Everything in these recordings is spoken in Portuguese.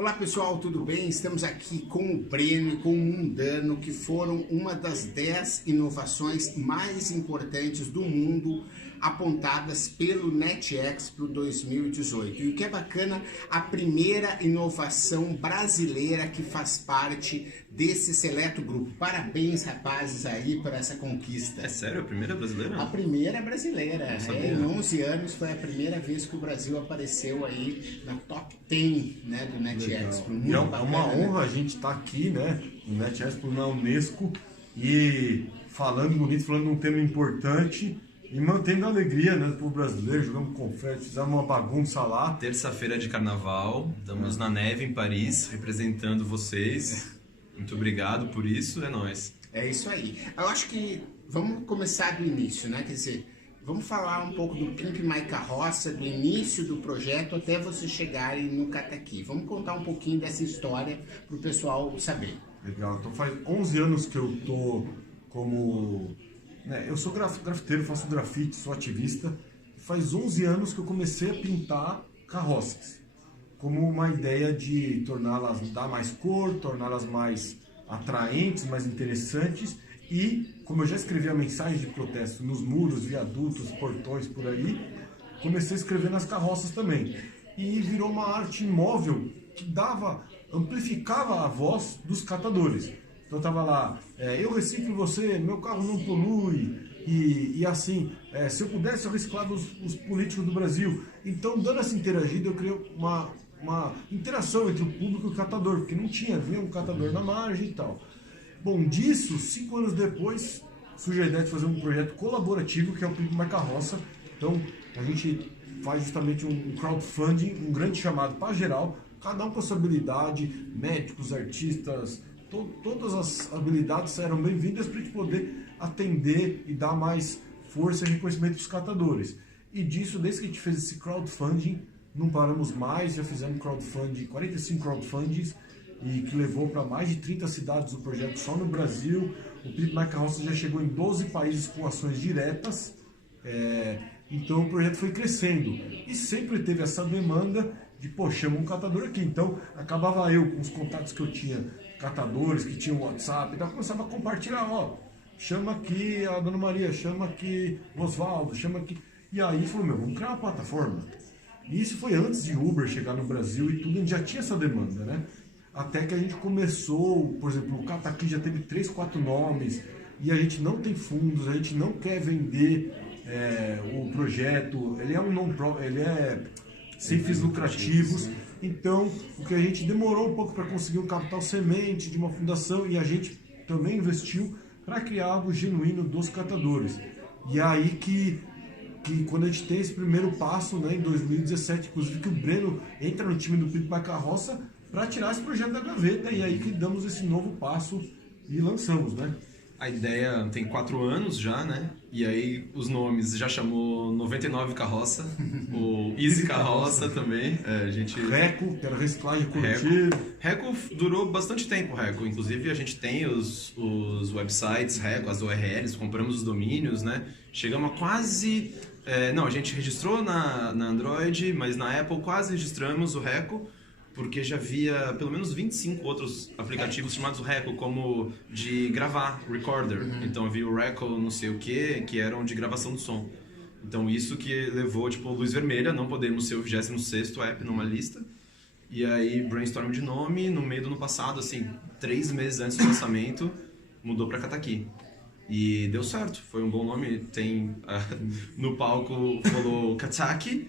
Olá pessoal, tudo bem? Estamos aqui com o Breno e com o Mundano, que foram uma das 10 inovações mais importantes do mundo apontadas pelo NetExpo 2018. E o que é bacana, a primeira inovação brasileira que faz parte desse seleto grupo. Parabéns, rapazes, aí por essa conquista. É sério? A primeira brasileira? A primeira brasileira. Em 11 anos foi a primeira vez que o Brasil apareceu aí na top 10, né, do NetExpo. E é uma honra a gente estar aqui, né, no NetExpo, na Unesco, e falando bonito, falando de um tema importante e mantendo a alegria, né, do povo brasileiro, jogando confete, fizemos uma bagunça lá. Terça-feira de carnaval, estamos na neve em Paris, representando vocês. Muito obrigado por isso, é nóis. É isso aí. Eu acho que vamos começar do início, né? Quer dizer, vamos falar um pouco do Pimp My Carroça, do início do projeto até vocês chegarem no Cataqui. Vamos contar um pouquinho dessa história para o pessoal saber. Legal, então faz 11 anos que eu tô como... eu sou grafiteiro, faço grafite, sou ativista. Faz 11 anos que eu comecei a pintar carroças, como uma ideia de torná-las, dar mais cor, torná-las mais atraentes, mais interessantes. E, como eu já escrevi a mensagem de protesto nos muros, viadutos, portões, por aí, comecei a escrever nas carroças também. E virou uma arte móvel que amplificava a voz dos catadores. Então eu tava lá, eu reciclo você, meu carro não polui, e assim, se eu pudesse eu reciclava os políticos do Brasil. Então, dando essa interagida, eu criei uma interação entre o público e o catador, porque não tinha, havia um catador na margem e tal. Bom, disso, 5 anos depois, surge a ideia de fazer um projeto colaborativo, que é o Pimp My Carroça. Então, a gente faz justamente um crowdfunding, um grande chamado para geral, cada um com a sua habilidade, médicos, artistas, todas as habilidades eram bem-vindas para a gente poder atender e dar mais força e reconhecimento para os catadores. E disso, desde que a gente fez esse crowdfunding, não paramos mais, já fizemos crowdfunding, 45 crowdfundings, e que levou para mais de 30 cidades o projeto só no Brasil. O Pimp My Carroça já chegou em 12 países com ações diretas, então o projeto foi crescendo. E sempre teve essa demanda de, pô, chama um catador aqui. Então acabava eu com os contatos que eu tinha, catadores que tinham WhatsApp, então eu começava a compartilhar, chama aqui a Dona Maria, chama aqui o Oswaldo, chama aqui... E aí falou, vamos criar uma plataforma. E isso foi antes de Uber chegar no Brasil e tudo, a gente já tinha essa demanda, né? Até que a gente começou, por exemplo, o Cataqui já teve 3, 4 nomes, e a gente não tem fundos, a gente não quer vender o projeto, ele é sem fins lucrativos. Então, o que a gente demorou um pouco para conseguir um capital semente de uma fundação, e a gente também investiu para criar algo genuíno dos catadores. E aí que quando a gente tem esse primeiro passo, né, em 2017, inclusive que o Breno entra no time do Pimp My Carroça para tirar esse projeto da gaveta, e aí que damos esse novo passo e lançamos, né? A ideia tem 4 anos já, né? E aí os nomes já chamou 99 Carroça, o Easy Carroça também. Reco, que era reciclagem coletiva. Reco durou bastante tempo, Reco. Inclusive a gente tem os websites Reco, as URLs, compramos os domínios, né? Chegamos a quase... não, a gente registrou na Android, mas na Apple quase registramos o Reco, porque já havia pelo menos 25 outros aplicativos chamados Reco, como de gravar, recorder. Então havia o Reco não sei o que eram de gravação do som. Então isso que levou, tipo, luz vermelha, não podemos ser o 26º app numa lista. E aí brainstorm de nome, no meio do ano passado, assim, 3 meses antes do lançamento, mudou para Cataqui. E deu certo, foi um bom nome. Tem no palco falou Cataqui,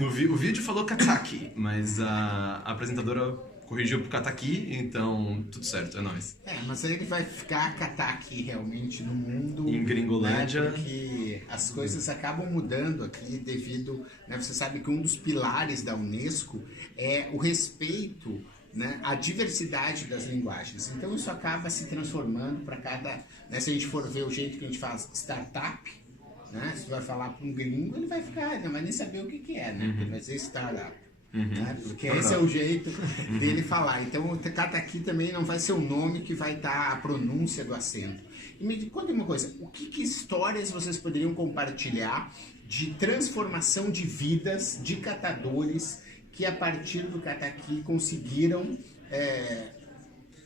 o vídeo falou Cataqui, mas a apresentadora corrigiu pro Cataqui, então tudo certo, é nóis. Mas aí ele vai ficar Cataqui realmente no mundo. Em Gringolândia. Né, porque as coisas acabam mudando aqui devido... Né, você sabe que um dos pilares da Unesco é o respeito, né, a diversidade das linguagens. Então isso acaba se transformando para cada... Né, se a gente for ver o jeito que a gente faz startup, né, se vai falar para um gringo, ele vai ficar, não vai nem saber o que é, né? Ele vai dizer startup. Né, porque esse é o jeito dele falar. Então o Cataqui também não vai ser o nome que vai estar a pronúncia do acento. E me conta uma coisa, que histórias vocês poderiam compartilhar de transformação de vidas de catadores que a partir do Cataqui conseguiram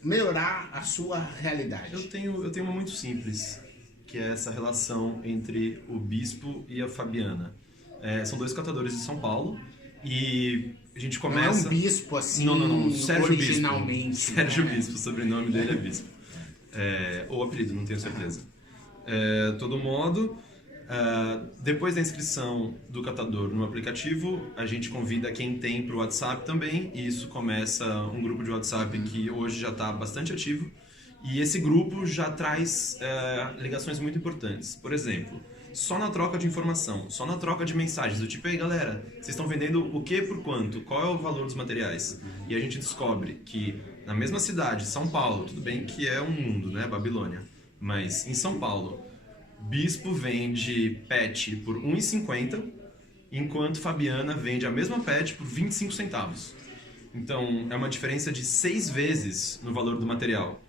melhorar a sua realidade? Eu tenho uma muito simples, que é essa relação entre o Bispo e a Fabiana. São dois catadores de São Paulo e a gente começa... Não é um bispo assim, não. Sérgio originalmente. Bispo. Sérgio Bispo, o sobrenome dele é Bispo. Ou apelido, não tenho certeza. Todo modo, depois da inscrição do catador no aplicativo, a gente convida quem tem para o WhatsApp também, e isso começa um grupo de WhatsApp que hoje já está bastante ativo, e esse grupo já traz ligações muito importantes. Por exemplo, só na troca de informação, só na troca de mensagens, do tipo, ei galera, vocês estão vendendo o que por quanto? Qual é o valor dos materiais? E a gente descobre que na mesma cidade, São Paulo, tudo bem que é um mundo, né, Babilônia, mas em São Paulo, Bispo vende pet por R$ 1,50, enquanto Fabiana vende a mesma pet por 25 centavos. Então, é uma diferença de 6 vezes no valor do material.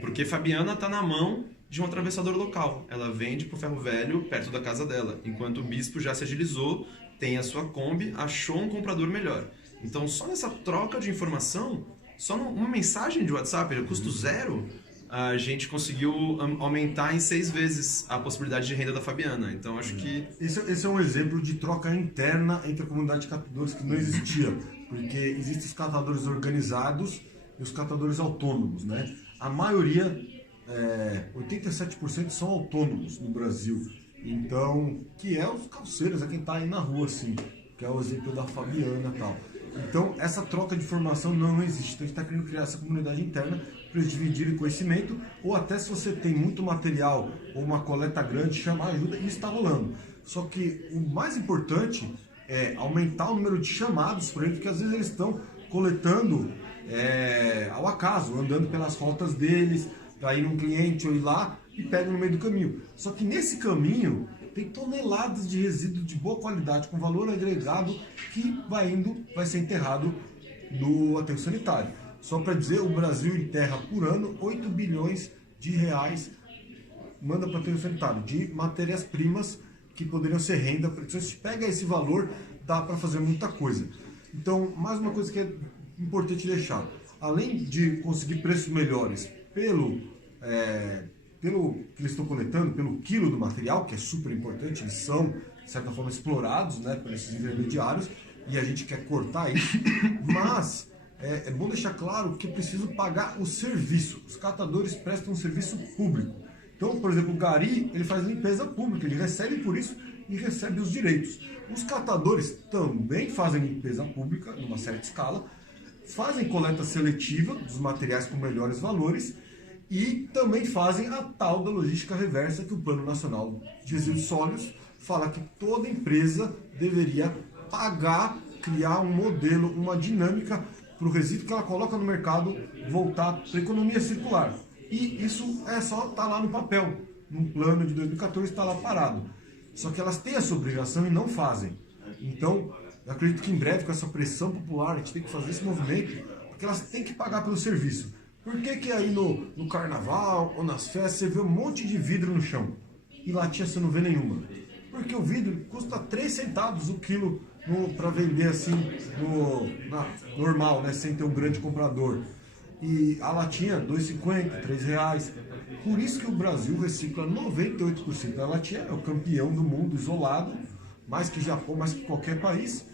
Porque Fabiana está na mão de um atravessador local. Ela vende para o Ferro Velho perto da casa dela, enquanto o Bispo já se agilizou, tem a sua Kombi, achou um comprador melhor. Então, só nessa troca de informação, só uma mensagem de WhatsApp, a custo zero, a gente conseguiu aumentar em 6 vezes a possibilidade de renda da Fabiana. Então, acho que... Esse é um exemplo de troca interna entre a comunidade de catadores que não existia. Porque existem os catadores organizados e os catadores autônomos, né? A maioria, 87% são autônomos no Brasil. Então, que é os calceiros, é quem está aí na rua, assim, que é o exemplo da Fabiana e tal. Então, essa troca de informação não existe. Então, a gente está querendo criar essa comunidade interna para eles dividirem conhecimento, ou até se você tem muito material ou uma coleta grande, chamar ajuda, e está rolando. Só que o mais importante é aumentar o número de chamados para eles, porque às vezes eles estão coletando ao acaso, andando pelas rotas deles, para ir num cliente ou ir lá e pegam no meio do caminho. Só que nesse caminho tem toneladas de resíduo de boa qualidade, com valor agregado, que vai ser enterrado no aterro sanitário. Só para dizer, o Brasil enterra por ano 8 bilhões de reais, manda para o aterro sanitário, de matérias-primas que poderiam ser renda. Se a gente pega esse valor, dá para fazer muita coisa. Então, mais uma coisa que é importante deixar. Além de conseguir preços melhores pelo que eles estão coletando, pelo quilo do material, que é super importante, eles são, de certa forma, explorados, né, por esses intermediários, e a gente quer cortar isso, mas é bom deixar claro que é preciso pagar o serviço. Os catadores prestam um serviço público. Então, por exemplo, o gari, ele faz limpeza pública, ele recebe por isso e recebe os direitos. Os catadores também fazem limpeza pública, numa certa escala, fazem coleta seletiva dos materiais com melhores valores e também fazem a tal da logística reversa que o Plano Nacional de Resíduos Sólidos fala que toda empresa deveria pagar, criar um modelo, uma dinâmica para o resíduo que ela coloca no mercado voltar para a economia circular. E isso só está lá no papel, num plano de 2014 está lá parado. Só que elas têm essa obrigação e não fazem. Então, eu acredito que em breve, com essa pressão popular, a gente tem que fazer esse movimento, porque elas têm que pagar pelo serviço. Por que aí no carnaval ou nas festas você vê um monte de vidro no chão e latinha você não vê nenhuma? Porque o vidro custa 3 centavos o quilo para vender assim, normal, né, sem ter um grande comprador. E a latinha, R$ 2,50, R$ 3,00. Por isso que o Brasil recicla 98% da latinha, é o campeão do mundo, isolado, mais que Japão, mais que qualquer país,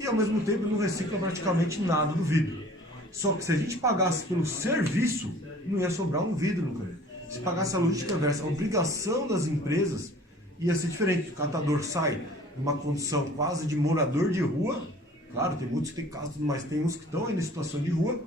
e ao mesmo tempo não recicla praticamente nada do vidro. Só que se a gente pagasse pelo serviço, não ia sobrar um vidro no canto. Se pagasse a logística reversa, a obrigação das empresas ia ser diferente. O catador sai numa condição quase de morador de rua, claro, tem muitos que têm casa, mas tem uns que estão aí na situação de rua,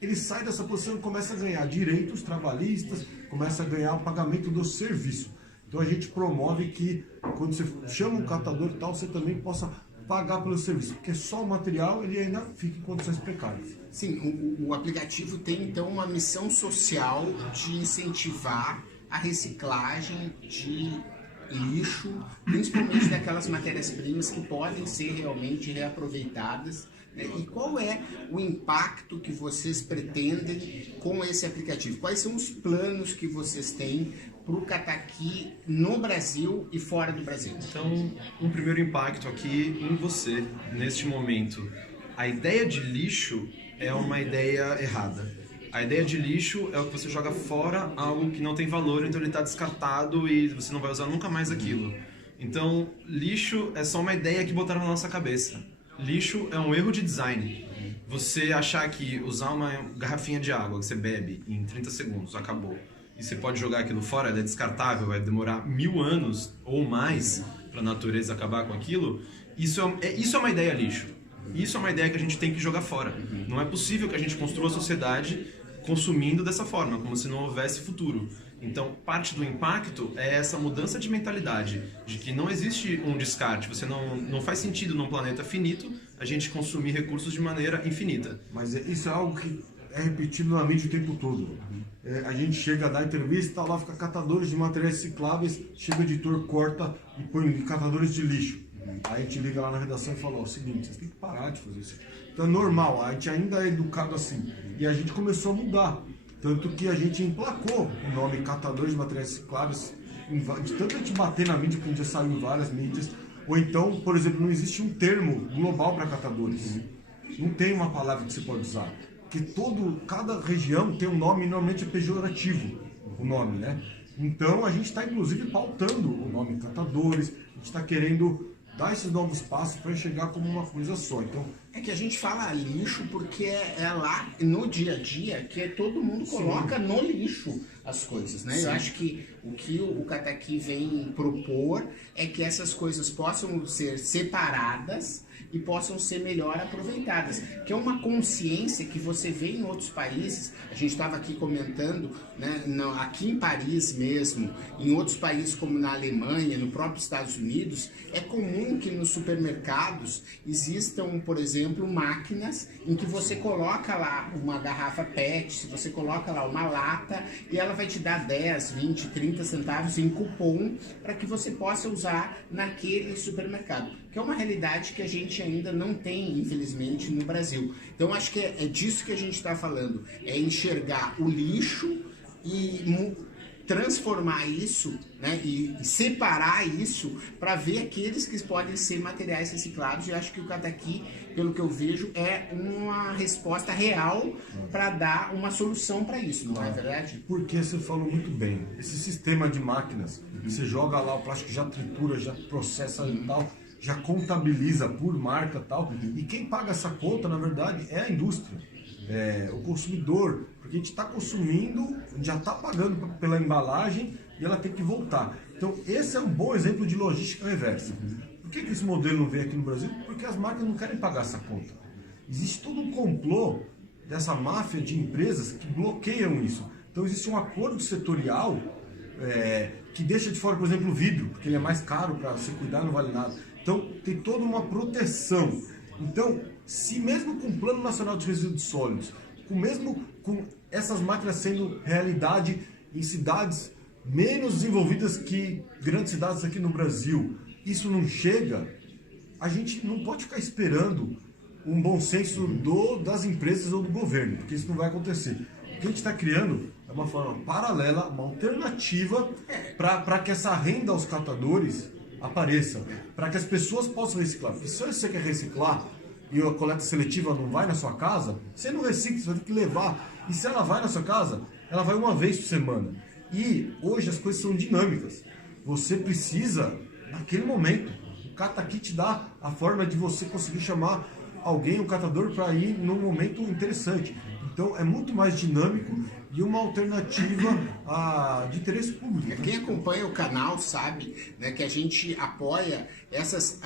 ele sai dessa posição e começa a ganhar direitos trabalhistas, começa a ganhar o pagamento do serviço. Então a gente promove que quando você chama um catador e tal, você também possa pagar pelo serviço, porque só o material ele ainda fica em condições precárias. Sim, o aplicativo tem então uma missão social de incentivar a reciclagem de lixo, principalmente daquelas matérias-primas que podem ser realmente reaproveitadas. E qual é o impacto que vocês pretendem com esse aplicativo? Quais são os planos que vocês têm para o Cataqui no Brasil e fora do Brasil? Então, um primeiro impacto aqui em você, neste momento. A ideia de lixo é uma ideia errada. A ideia de lixo é o que você joga fora algo que não tem valor, então ele está descartado e você não vai usar nunca mais aquilo. Então, lixo é só uma ideia que botaram na nossa cabeça. Lixo é um erro de design. Você achar que usar uma garrafinha de água que você bebe em 30 segundos, acabou, e você pode jogar aquilo fora, ela é descartável, vai demorar 1000 anos ou mais para a natureza acabar com aquilo, isso é uma ideia lixo. Isso é uma ideia que a gente tem que jogar fora. Não é possível que a gente construa a sociedade consumindo dessa forma, como se não houvesse futuro. Então, parte do impacto é essa mudança de mentalidade, de que não existe um descarte, você não faz sentido num planeta finito a gente consumir recursos de maneira infinita. Mas isso é algo que é repetido na mídia o tempo todo. A gente chega a dar entrevista, lá fica catadores de materiais recicláveis, chega o editor, corta e põe catadores de lixo. Aí a gente liga lá na redação e fala, o seguinte, vocês têm que parar de fazer isso. Então é normal, a gente ainda é educado assim. E a gente começou a mudar. Tanto que a gente emplacou o nome Catadores de Materiais Recicláveis, de tanto a gente bater na mídia, que a gente já saiu em várias mídias. Ou então, por exemplo, não existe um termo global para catadores. Não tem uma palavra que você pode usar. Porque cada região tem um nome, e normalmente é pejorativo o nome, né? Então a gente está inclusive pautando o nome Catadores, a gente está querendo dar esses novos passos para chegar como uma coisa só. Então, é que a gente fala lixo porque é lá no dia a dia que todo mundo coloca no lixo as coisas, né? Eu acho que o Cataqui vem propor é que essas coisas possam ser separadas e possam ser melhor aproveitadas, que é uma consciência que você vê em outros países. A gente estava aqui comentando, né, aqui em Paris mesmo, em outros países como na Alemanha, no próprio Estados Unidos, é comum que nos supermercados existam, por exemplo, máquinas em que você coloca lá uma garrafa PET, se você coloca lá uma lata, e ela vai te dar 10, 20, 30 centavos em cupom para que você possa usar naquele supermercado, que é uma realidade que a gente ainda não tem, infelizmente, no Brasil. Então, acho que é disso que a gente está falando, é enxergar o lixo e transformar isso, né, e separar isso para ver aqueles que podem ser materiais reciclados. E eu acho que o Cataqui, pelo que eu vejo, é uma resposta real para dar uma solução para isso, não é verdade? Porque você falou muito bem, esse sistema de máquinas, você joga lá o plástico, já tritura, já processa e tal, já contabiliza por marca e tal, e quem paga essa conta, na verdade, é a indústria, o consumidor, porque a gente está consumindo, já está pagando pela embalagem e ela tem que voltar. Então, esse é um bom exemplo de logística reversa. Por que esse modelo não vem aqui no Brasil? Porque as marcas não querem pagar essa conta. Existe todo um complô dessa máfia de empresas que bloqueiam isso. Então, existe um acordo setorial que deixa de fora, por exemplo, o vidro, porque ele é mais caro para você cuidar, não vale nada. Então, tem toda uma proteção. Então, se mesmo com o Plano Nacional de Resíduos Sólidos, com essas máquinas sendo realidade em cidades menos desenvolvidas que grandes cidades aqui no Brasil, isso não chega, a gente não pode ficar esperando um bom senso das empresas ou do governo, porque isso não vai acontecer. O que a gente está criando é uma forma paralela, uma alternativa para que essa renda aos catadores apareça, para que as pessoas possam reciclar. Porque se você quer reciclar e a coleta seletiva não vai na sua casa, você não recicla, você vai ter que levar. E se ela vai na sua casa, ela vai uma vez por semana. E hoje as coisas são dinâmicas. Você precisa, naquele momento, o Cataqui te dá a forma de você conseguir chamar alguém, um catador, para ir num momento interessante. Então é muito mais dinâmico e uma alternativa de interesse público. Quem acompanha o canal sabe, né, que a gente apoia essas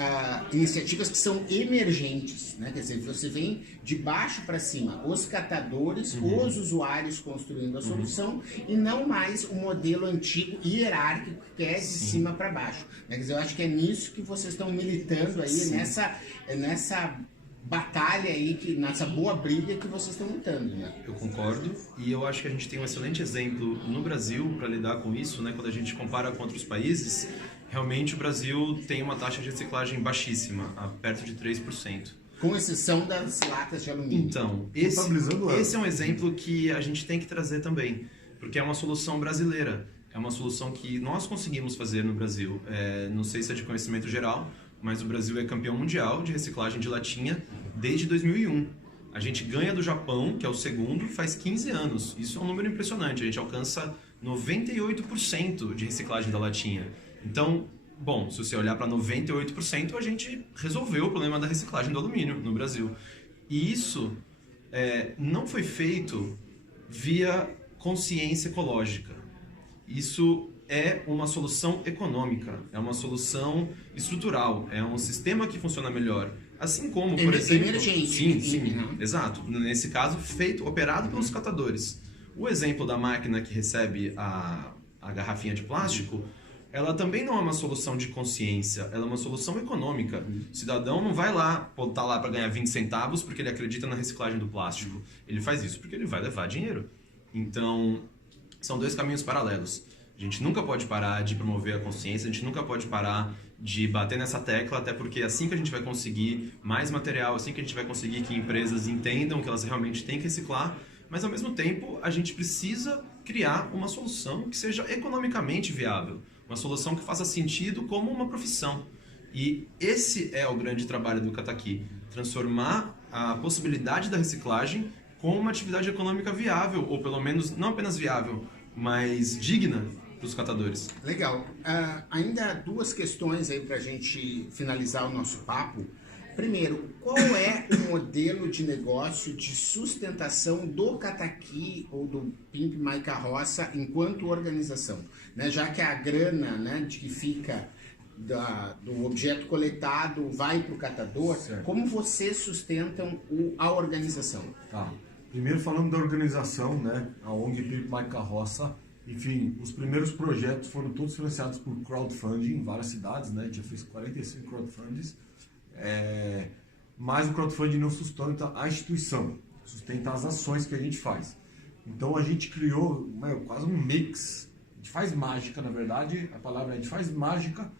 iniciativas que são emergentes, né? Quer dizer, você vem de baixo para cima, os catadores, os usuários construindo a solução, e não mais o modelo antigo hierárquico que é de cima para baixo, né? Quer dizer, eu acho que é nisso que vocês estão militando aí, nessa batalha aí, nessa boa briga que vocês estão lutando, né? Eu concordo, e eu acho que a gente tem um excelente exemplo no Brasil para lidar com isso, né? Quando a gente compara com outros países, realmente o Brasil tem uma taxa de reciclagem baixíssima, perto de 3%. Com exceção das latas de alumínio. Então, esse é um exemplo que a gente tem que trazer também, porque é uma solução brasileira. É uma solução que nós conseguimos fazer no Brasil. Não sei se é de conhecimento geral, mas o Brasil é campeão mundial de reciclagem de latinha desde 2001. A gente ganha do Japão, que é o segundo, faz 15 anos. Isso é um número impressionante. A gente alcança 98% de reciclagem da latinha. Então, bom, se você olhar para 98%, a gente resolveu o problema da reciclagem do alumínio no Brasil. E isso não foi feito via consciência ecológica. Isso é uma solução econômica, é uma solução estrutural, é um sistema que funciona melhor. Assim como, por exemplo... Emergente. Sim, exato. Nesse caso, operado pelos catadores. O exemplo da máquina que recebe a garrafinha de plástico, ela também não é uma solução de consciência, ela é uma solução econômica. O cidadão não vai lá, botar lá para ganhar 20 centavos porque ele acredita na reciclagem do plástico. Ele faz isso porque ele vai levar dinheiro. Então, são dois caminhos paralelos. A gente nunca pode parar de promover a consciência, a gente nunca pode parar de bater nessa tecla, até porque é assim que a gente vai conseguir mais material, assim que a gente vai conseguir que empresas entendam que elas realmente têm que reciclar, mas ao mesmo tempo a gente precisa criar uma solução que seja economicamente viável, uma solução que faça sentido como uma profissão. E esse é o grande trabalho do Cataqui, transformar a possibilidade da reciclagem com uma atividade econômica viável, ou pelo menos não apenas viável, mas digna para os catadores. Legal. Ainda duas questões aí para a gente finalizar o nosso papo. Primeiro, qual é o modelo de negócio de sustentação do Cataqui ou do Pimp My Carroça enquanto organização? Né? Já que a grana, né, de que fica do objeto coletado vai para o catador, certo. Como vocês sustentam a organização? Tá. Primeiro falando da organização, né, a ONG Pimp My Carroça, enfim, os primeiros projetos foram todos financiados por crowdfunding em várias cidades, né, a gente já fez 45 crowdfundings, mas o crowdfunding não sustenta a instituição, sustenta as ações que a gente faz. Então a gente criou quase um mix, a gente faz mágica, na verdade, a palavra a gente faz mágica,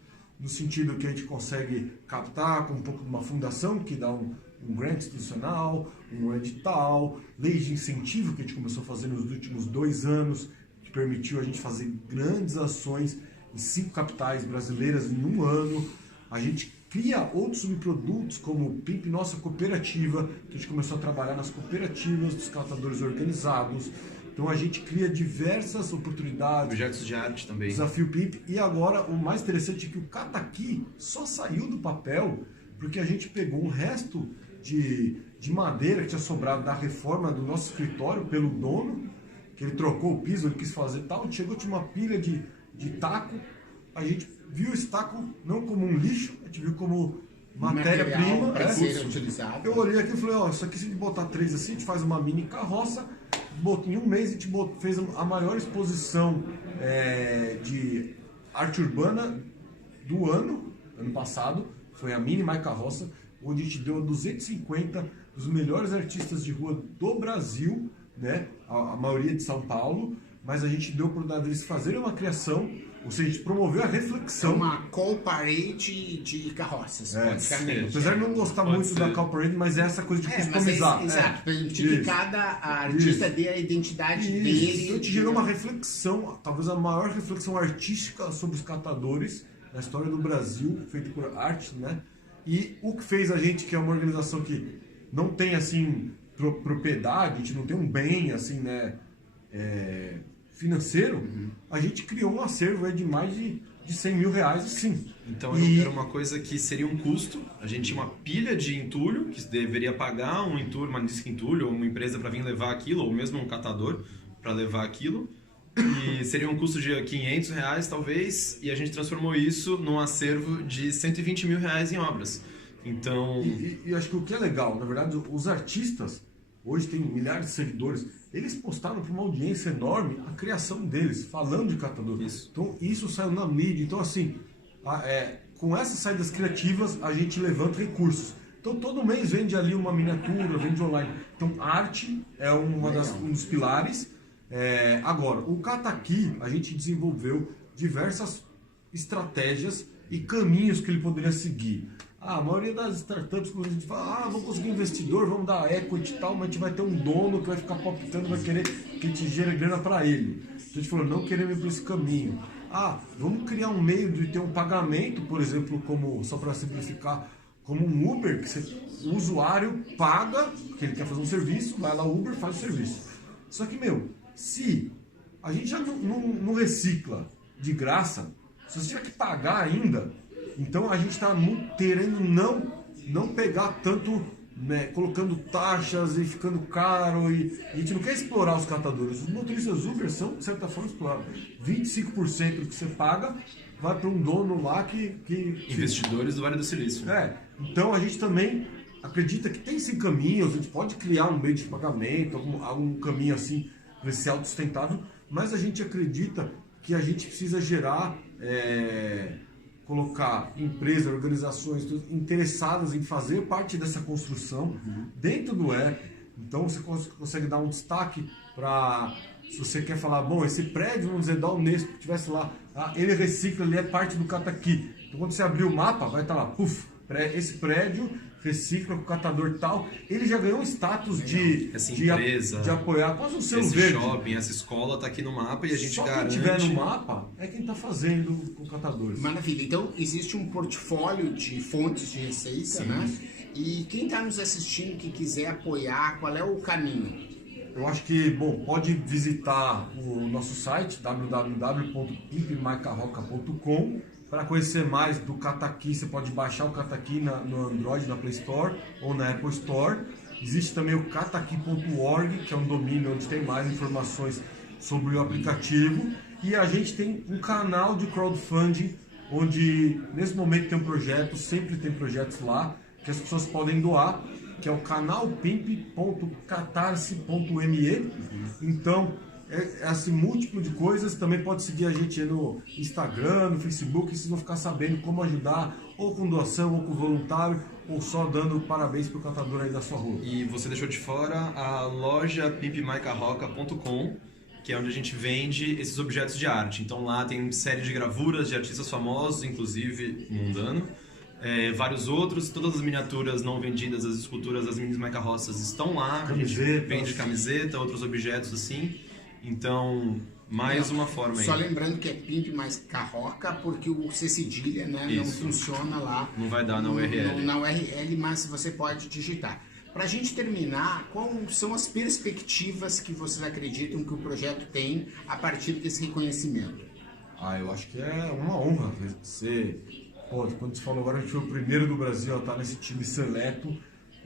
no sentido que a gente consegue captar com um pouco de uma fundação que dá um grant institucional, um edital, leis de incentivo que a gente começou a fazer nos últimos 2 anos, que permitiu a gente fazer grandes ações em 5 capitais brasileiras em 1 ano. A gente cria outros subprodutos como o Pimp Nossa Cooperativa, que a gente começou a trabalhar nas cooperativas dos catadores organizados. Então a gente cria diversas oportunidades. Projetos de arte também. Desafio Pimp. E agora o mais interessante é que o Cataqui só saiu do papel porque a gente pegou um resto de madeira que tinha sobrado da reforma do nosso escritório pelo dono, que ele trocou o piso, ele quis fazer tal, chegou, tinha uma pilha de taco, a gente viu esse taco não como um lixo, a gente viu como matéria-prima para ser utilizado. Eu olhei aqui e falei, isso aqui se a gente botar 3 assim, a gente faz uma mini carroça, em 1 mês a gente fez a maior exposição de arte urbana do ano passado, foi a Mini My Carroça, onde a gente deu a 250 dos melhores artistas de rua do Brasil, né? A maioria de São Paulo, mas a gente deu a oportunidade deles fazerem uma criação, ou seja, a gente promoveu a reflexão. Uma call parade de carroças, basicamente. Apesar de não gostar muito da call parade, mas é essa coisa de customizar. Exato, permitir que cada artista dê a identidade dele. Então a gente gerou uma reflexão, talvez a maior reflexão artística sobre os catadores na história do Brasil, feita por arte, né? E o que fez a gente, que é uma organização que não tem, assim, propriedade, a gente não tem um bem, assim, né, financeiro, a gente criou um acervo de mais de 100 mil reais, assim. Então era uma coisa que seria um custo, a gente tinha uma pilha de entulho, que deveria pagar um entulho, uma disca entulho, ou uma empresa para vir levar aquilo, ou mesmo um catador para levar aquilo, e seria um custo de 500 reais talvez, e a gente transformou isso num acervo de 120 mil reais em obras. Então... E acho que o que é legal, na verdade, os artistas, hoje tem milhares de seguidores, eles postaram para uma audiência enorme a criação deles, falando de catador. Isso. Então isso saiu na mídia, então assim, com essas saídas criativas a gente levanta recursos. Então todo mês vende ali uma miniatura, vende online. Então arte é um dos pilares. Agora, o Cataqui, a gente desenvolveu diversas estratégias e caminhos que ele poderia seguir. A maioria das startups, quando a gente fala, vamos conseguir investidor, vamos dar equity e tal, mas a gente vai ter um dono que vai ficar palpitando, vai querer que a gente gere grana para ele. Então a gente falou, não queremos ir por esse caminho. Vamos criar um meio de ter um pagamento, por exemplo, como, só para simplificar, como um Uber, que o usuário paga, porque ele quer fazer um serviço, vai lá, Uber, faz o serviço. Só que, se a gente já não recicla de graça, se você tiver que pagar ainda, então a gente está querendo não pegar tanto, né, colocando taxas e ficando caro, e a gente não quer explorar os catadores. Os motoristas Uber são, de certa forma, explorados. 25% do que você paga vai para um dono lá que... Investidores do Vale do Silício. Então a gente também acredita que tem sim caminhos, a gente pode criar um meio de pagamento, algum caminho assim para ser autossustentável, mas a gente acredita que a gente precisa gerar, colocar empresas, organizações interessadas em fazer parte dessa construção dentro do app. Então você consegue dar um destaque para, se você quer falar, bom, esse prédio, vamos dizer, da Unesco, que tivesse lá, ele recicla, ele é parte do Cataqui. Então quando você abrir o mapa, vai estar lá, esse prédio recicla com o catador tal, ele já ganhou um status de apoiar, quase um selo verde. Esse shopping, essa escola está aqui no mapa e a gente garante... Só quem tiver no mapa é quem está fazendo com catadores. Maravilha, então existe um portfólio de fontes de receita, né? E quem está nos assistindo que quiser apoiar, qual é o caminho? Eu acho que, pode visitar o nosso site www.pimpmaicarroca.com. Para conhecer mais do Cataqui, você pode baixar o Cataqui no Android, na Play Store ou na Apple Store. Existe também o cataqui.org, que é um domínio onde tem mais informações sobre o aplicativo. E a gente tem um canal de crowdfunding, onde nesse momento tem um projeto, sempre tem projetos lá, que as pessoas podem doar, que é o canalpimp.catarse.me. Então, assim, múltiplo de coisas. Também pode seguir a gente no Instagram, no Facebook, vocês vão ficar sabendo como ajudar, ou com doação, ou com voluntário, ou só dando parabéns pro catador aí da sua rua. E você deixou de fora a loja pimpmaicarroca.com, que é onde a gente vende esses objetos de arte. Então lá tem série de gravuras de artistas famosos, inclusive Mundano, vários outros, todas as miniaturas não vendidas, as esculturas das minis Maicarroças estão lá. Camiseta, a gente vende camiseta, outros objetos assim. Então, mais uma forma aí. Só lembrando que é Pimp mais Carroca, porque o C cedilha, né, não funciona lá. Não vai dar na URL. Na URL, mas você pode digitar. Para a gente terminar, quais são as perspectivas que vocês acreditam que o projeto tem a partir desse reconhecimento? Eu acho que é uma honra quando você falou agora, a gente foi o primeiro do Brasil a estar nesse time seleto.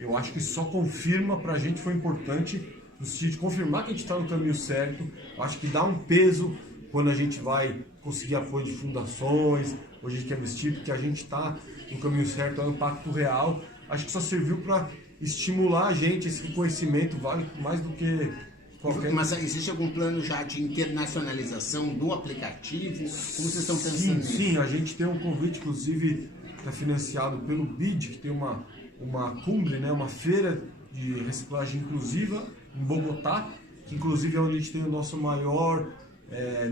Eu acho que só confirma, pra gente foi importante, no sentido de confirmar que a gente está no caminho certo. Eu acho que dá um peso quando a gente vai conseguir apoio de fundações, hoje a gente quer investir, porque a gente está no caminho certo, é um impacto real. Acho que só serviu para estimular a gente, esse reconhecimento vale mais do que qualquer... Mas existe algum plano já de internacionalização do aplicativo? Como vocês estão pensando nisso? Sim, a gente tem um convite, inclusive, que está financiado pelo BID, que tem uma cumbre, né, uma feira de reciclagem inclusiva em Bogotá, que inclusive é onde a gente tem o nosso maior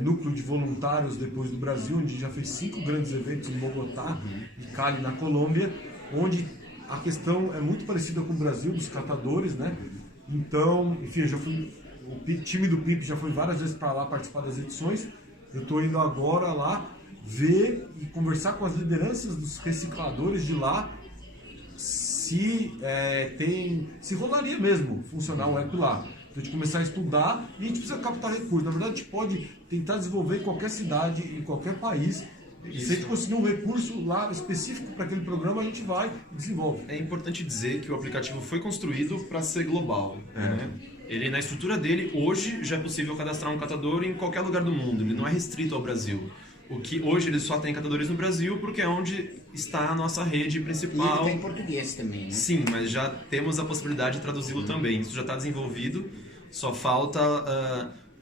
núcleo de voluntários depois do Brasil, onde a gente já fez 5 grandes eventos em Bogotá e Cali, na Colômbia, onde a questão é muito parecida com o Brasil, dos catadores, né? Então, enfim, o time do PIMP já foi várias vezes para lá participar das edições. Eu estou indo agora lá ver e conversar com as lideranças dos recicladores de lá se rolaria mesmo funcionar o app lá. Então a gente começar a estudar e a gente precisa captar recursos. Na verdade, a gente pode tentar desenvolver em qualquer cidade, em qualquer país. Isso. Se a gente conseguir um recurso lá específico para aquele programa, a gente vai e desenvolve. É importante dizer que o aplicativo foi construído para ser global. Né? Ele, na estrutura dele, hoje já é possível cadastrar um catador em qualquer lugar do mundo. Ele não é restrito ao Brasil. O que hoje ele só tem catadores no Brasil porque é onde está a nossa rede principal. E ele tem em português também, né? Sim, mas já temos a possibilidade de traduzi-lo também. Isso já está desenvolvido, só falta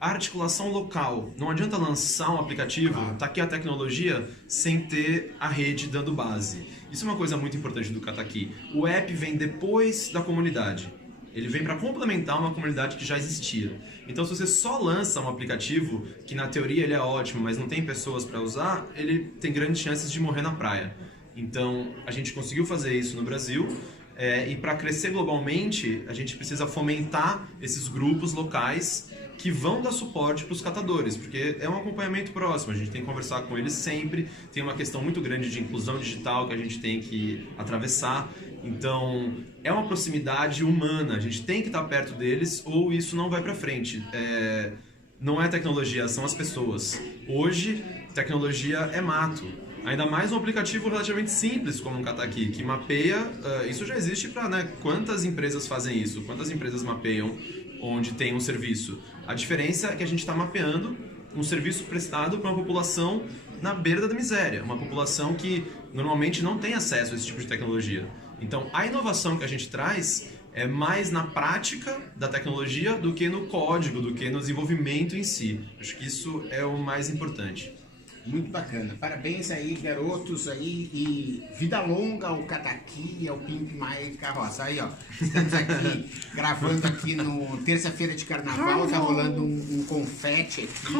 a articulação local. Não adianta lançar um aplicativo, tá aqui a tecnologia, sem ter a rede dando base. Isso é uma coisa muito importante do Cataqui. O app vem depois da comunidade. Ele vem para complementar uma comunidade que já existia. Então, se você só lança um aplicativo, que na teoria ele é ótimo, mas não tem pessoas para usar, ele tem grandes chances de morrer na praia. Então, a gente conseguiu fazer isso no Brasil, e para crescer globalmente, a gente precisa fomentar esses grupos locais que vão dar suporte para os catadores, porque é um acompanhamento próximo, a gente tem que conversar com eles sempre, tem uma questão muito grande de inclusão digital que a gente tem que atravessar, então é uma proximidade humana, a gente tem que estar perto deles ou isso não vai para frente. Não é tecnologia, são as pessoas. Hoje, tecnologia é mato. Ainda mais um aplicativo relativamente simples como um Kataki, que mapeia, isso já existe para, né, quantas empresas fazem isso, quantas empresas mapeiam onde tem um serviço. A diferença é que a gente está mapeando um serviço prestado para uma população na beira da miséria, uma população que normalmente não tem acesso a esse tipo de tecnologia. Então, a inovação que a gente traz é mais na prática da tecnologia do que no código, do que no desenvolvimento em si. Acho que isso é o mais importante. Muito bacana. Parabéns aí, garotos aí, e vida longa ao Kataki e ao Pimp My Carroça. Aí, ó, estamos aqui gravando aqui no terça-feira de carnaval, tá rolando um confete aqui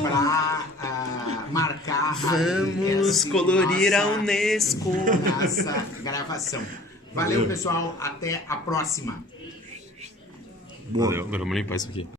pra marcar Vamos colorir a Unesco. Nossa gravação. Valeu, pessoal. Até a próxima. Valeu, agora vamos limpar isso aqui.